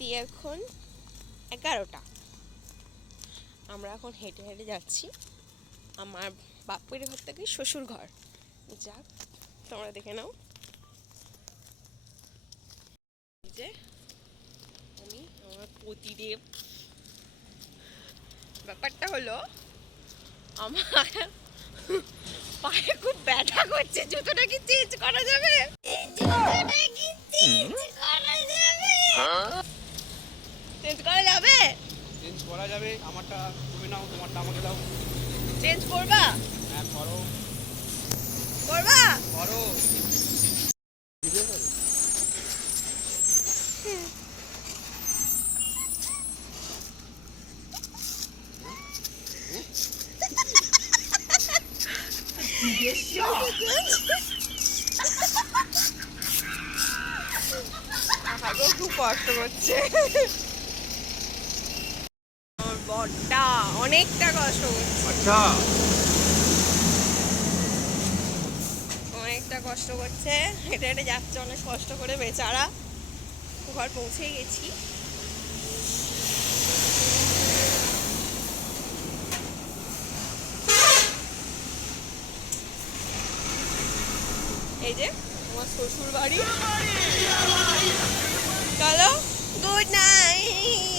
রাত্রি এখন 11টা। আমরা এখন হেঁটে হেঁটে যাচ্ছি আমার বাপের ঘর থেকে শ্বশুর ঘর। যাক, তোমরা দেখে নাও। যে আমি আমার পতিদেব, ব্যাপারটা হলো আমার পায়ে খুব ব্যথা করছে। জুতোটা কি চেঞ্জ করা যাবে? চেঞ্জ করা যাবে? চেঞ্জ করা যাবে। আমারটা তুমি নাও, তোমারটা আমাকে দাও। চেঞ্জ করবা? হ্যাঁ করো করবা? করো। খুব কষ্ট করছে আমার বড়টা, অনেকটা কষ্ট করছে। আচ্ছা, অনেকটা কষ্ট করছে, হেঁটে হেঁটে যাচ্ছে অনেক কষ্ট করে বেচারা। ঘর পৌঁছেই গেছি। এই যে আমার শ্বশুর বাড়ি। চলো, গুড নাইট।